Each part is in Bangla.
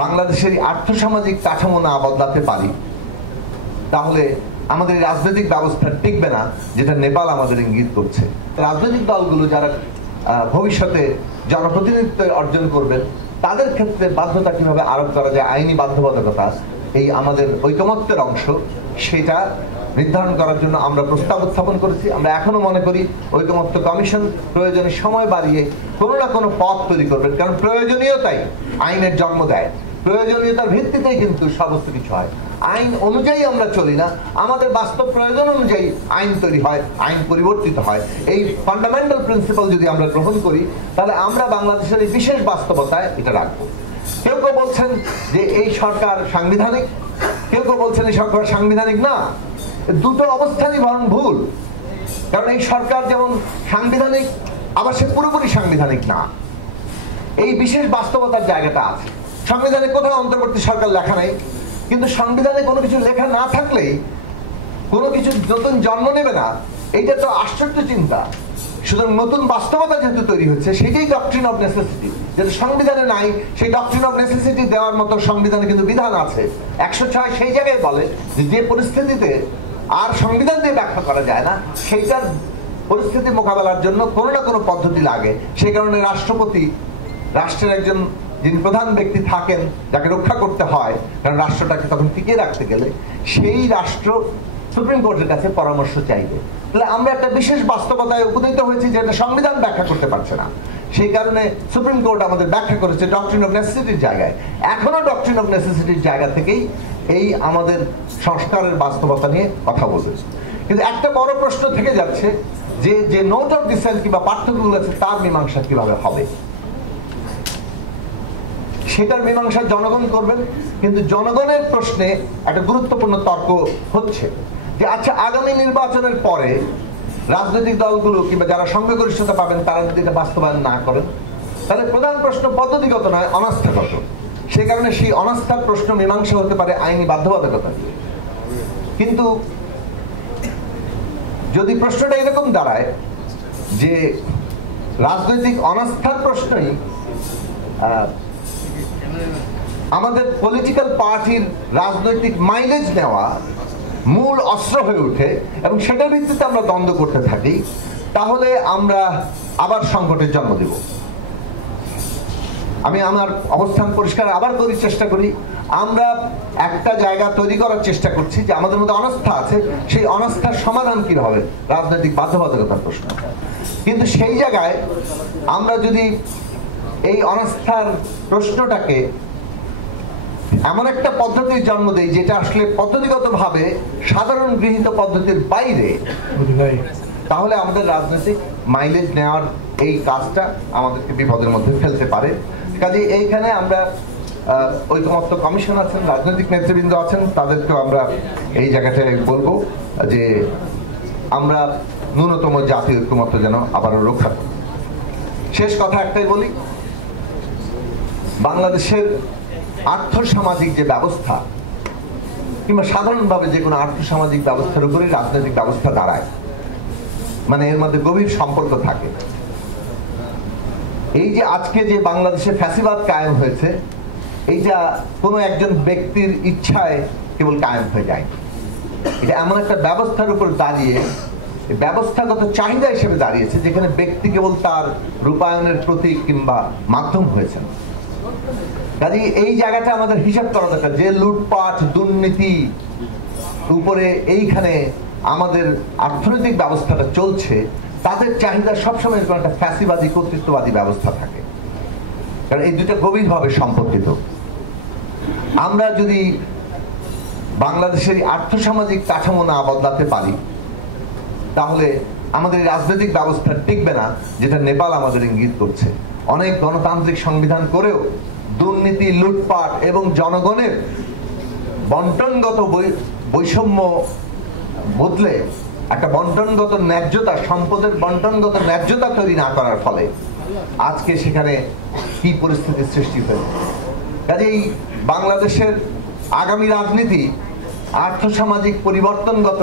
বাংলাদেশের আর্থসামাজিক কাঠামো না বদলাতে পারি, তাহলে আমাদের রাজনৈতিক ব্যবস্থা টিকবে না, যেটা নেপাল আমাদের ইঙ্গিত করছে। রাজনৈতিক দলগুলো যারা ভবিষ্যতে জনপ্রতিনিধিত্ব অর্জন করবেন, তাদের ক্ষেত্রে বাধ্যতা কিভাবে আরোপ করা যায়, আইনি বাধ্যবাধকতা, এই আমাদের ঐকমত্যের অংশ, সেটা নির্ধারণ করার জন্য আমরা প্রস্তাব উত্থাপন করেছি। আমরা এখনো মনে করি ঐকমত্য কমিশন প্রয়োজনে সময় বাড়িয়ে কোনো না কোনো পথ তৈরি করবেন, কারণ প্রয়োজনীয়তাই আইনের জন্ম দেয়। প্রয়োজনীয়তার ভিত্তিতেই কিন্তু সমস্ত কিছু হয়। আইন অনুযায়ী আমরা চলি না, আমাদের বাস্তব প্রয়োজন অনুযায়ী আইন তৈরি হয়, আইন পরিবর্তিত হয়। এই ফান্ডামেন্টাল প্রিন্সিপাল যদি আমরা গ্রহণ করি, তাহলে আমরা বাংলাদেশের এই বিশেষ বাস্তবতায় এটা রাখবো। কেউ কেউ বলছেন যে এই সরকার সাংবিধানিক, কেউ কেউ বলছেন এই সরকার সাংবিধানিক না। দুটো অবস্থানই বরং ভুল, কারণ এই সরকার যেমন সাংবিধানিক, আবার সে পুরোপুরি সাংবিধানিক না। এই বিশেষ বাস্তবতার জায়গাটা আছে। সংবিধানে কোথাও অন্তর্বর্তী সরকার লেখা নেই, কিন্তু সংবিধানে কোনো কিছু লেখা না থাকলেই কোনো কিছু নতুন জন্ম নেবে না, এইটা তো আশ্চর্য চিন্তা। সুতরাং নতুন বাস্তবতা যেহেতু তৈরি হচ্ছে, সেটাই ডক্ট্রিন অফ নেসেসিটি, যেটা সংবিধানে নাই। সেই ডক্ট্রিন অফ নেসেসিটি দেওয়ার মতো সংবিধানে কিন্তু বিধান আছে। 106 সেই জায়গায় বলে যে পরিস্থিতিতে আর সংবিধান দিয়ে ব্যাখ্যা করা যায় না, সেইটার পরিস্থিতি মোকাবেলার জন্য কোনো না কোনো পদ্ধতি লাগে। সেই কারণে রাষ্ট্রপতি, রাষ্ট্রের একজন যিনি প্রধান ব্যক্তি থাকেন, যাকে রক্ষা করতে হয়, কারণ রাষ্ট্রটাকে তখন টিকিয়ে রাখতে গেলে সেই রাষ্ট্র সুপ্রিম কোর্টের কাছে পরামর্শ চাইবে। তাহলে আমরা একটা বিশেষ বাস্তবতায় উপনীত হয়েছি যেটা সংবিধান ব্যাখ্যা করতে পারছে না। সেই কারণে সুপ্রিম কোর্ট আমাদের ব্যাখ্যা করেছে ডক্ট্রিন অফ নেসেসিটির জায়গায়। এখনো ডক্ট্রিন অফ নেসেসিটির জায়গা থেকেই এই আমাদের সংস্কারের বাস্তবতা নিয়ে কথা বলবে। কিন্তু একটা বড় প্রশ্ন থেকে যাচ্ছে যে নোট অফ ডিসেন্ট কিংবা পার্থক্যগুলো আছে, তার মীমাংসা কিভাবে হবে। সেটার মীমাংসা জনগণ করবেন, কিন্তু জনগণের প্রশ্নে একটা গুরুত্বপূর্ণ তর্ক হচ্ছে যে আচ্ছা, আগামী নির্বাচনের পরে রাজনৈতিক দলগুলো কিংবা যারা সংখ্যাগরিষ্ঠতা পাবেন, তারা যদি এটা বাস্তবায়ন না করেন, তাহলে প্রধান প্রশ্ন পদ্ধতিগত নয়, অনাস্থাগত। সে কারণে সেই অনাস্থার প্রশ্ন মীমাংসা হতে পারে আইনি বাধ্যবাধকতা। কিন্তু যদি প্রশ্নটা এরকম দাঁড়ায় যে রাজনৈতিক অনাস্থার প্রশ্নই আমাদের পলিটিক্যাল পার্টির রাজনৈতিক মাইলেজ নেওয়া মূল অস্ত্র হয়ে ওঠে এবং সেটার ভিত্তিতে আমরা দ্বন্দ্ব করতে থাকি, তাহলে আমরা আবার সংকটের জন্ম দেব। আমি আমার অবস্থান পরিষ্কার আবার করার চেষ্টা করি। আমরা একটা জায়গা তৈরি করার চেষ্টা করছি যে আমাদের মধ্যে অনাস্থা আছে, সেই অনাস্থার সমাধান কি হবে, রাজনৈতিক বাধ্যবাধকতার প্রশ্ন। কিন্তু সেই জায়গায় আমরা যদি এই অনাস্থার প্রশ্নটাকে এমন একটা পদ্ধতির জন্ম দেয় যেটা আসলে পদ্ধতিগতভাবে সাধারণ গৃহীত পদ্ধতির বাইরে, তাহলে আমাদের রাজনৈতিক মাইলেজ নেওয়ার এই কাজটা আমাদেরকে বিপদের মধ্যে ফেলতে পারে। কাজে এইখানে আমরা ঐকমত্য কমিশন আছেন, রাজনৈতিক নেতৃবৃন্দ আছেন, তাদেরকেও আমরা এই জায়গাটায় বলবো যে আমরা ন্যূনতম জাতীয় ঐকমত্য যেন আবারও রক্ষা করি। শেষ কথা একটাই বলি, বাংলাদেশের আর্থসামাজিক যে ব্যবস্থা কিংবা সাধারণভাবে যে কোনো আর্থসামাজিক ব্যবস্থার উপরে রাজনৈতিক ব্যবস্থা দাঁড়ায়, মানে এর মধ্যে গভীর সম্পর্ক থাকে। এই যে আজকে যে বাংলাদেশে ফ্যাসিবাদ কায়েম হয়েছে, এইটা কোনো একজন ব্যক্তির ইচ্ছায় কেবল কায়েম হয়ে যায়। এটা এমন একটা ব্যবস্থার উপর দাঁড়িয়ে, ব্যবস্থাগত চাহিদা হিসেবে দাঁড়িয়েছে, যেখানে ব্যক্তি কেবল তার রূপায়ণের প্রতীক কিংবা মাধ্যম হয়েছেন। কাজে এই জায়গাটা আমাদের হিসাব করা দরকার, যে লুটপাট দুর্নীতি উপরে এইখানে আমাদের অর্থনৈতিক ব্যবস্থাটা চলছে, তাদের চাহিদা সবসময় একটা ফ্যাসিবাদী কর্তৃত্ববাদী ব্যবস্থা থাকে, কারণ এই দুটো গভীরভাবে সম্পর্কিত। আমরা যদি বাংলাদেশের আর্থসামাজিক কাঠামো না বদলাতে পারি, তাহলে আমাদের রাজনৈতিক ব্যবস্থা টিকবে না, যেটা নেপাল আমাদের ইঙ্গিত করছে। অনেক গণতান্ত্রিক সংবিধান করেও দুর্নীতি, লুটপাট এবং জনগণের বন্টনগত বৈষম্য বদলে একটা বন্টনগত ন্যায্যতা, সম্পদের বন্টনগত ন্যায্যতা তৈরি না করার ফলে আজকে সেখানে কি পরিস্থিতির সৃষ্টি হয়েছে। কাজেই বাংলাদেশের আগামী রাজনীতি আর্থসামাজিক পরিবর্তনগত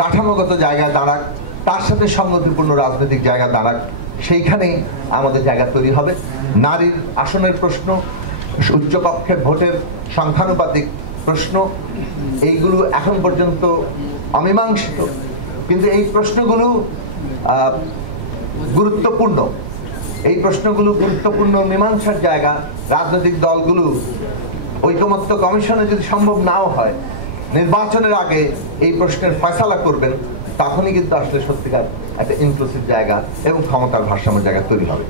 কাঠামোগত জায়গায় দাঁড়াক, তার সাথে সংগতিপূর্ণ রাজনৈতিক জায়গা দাঁড়াক, সেইখানেই আমাদের জায়গা তৈরি হবে। নারীর আসনের প্রশ্ন, উচ্চকক্ষের ভোটের সংখ্যানুপাতিক প্রশ্ন, এইগুলো এখন পর্যন্ত অমীমাংসিত, কিন্তু এই প্রশ্নগুলো গুরুত্বপূর্ণ। এই প্রশ্নগুলো গুরুত্বপূর্ণ মীমাংসার জায়গা। রাজনৈতিক দলগুলো ঐকমত্য কমিশনে যদি সম্ভব নাও হয়, নির্বাচনের আগে এই প্রশ্নের ফয়সালা করবেন, তখনই কিন্তু আসলে সত্যিকার একটা ইনক্লুসিভ জায়গা এবং ক্ষমতার ভারসাম্য জায়গা তৈরি হবে।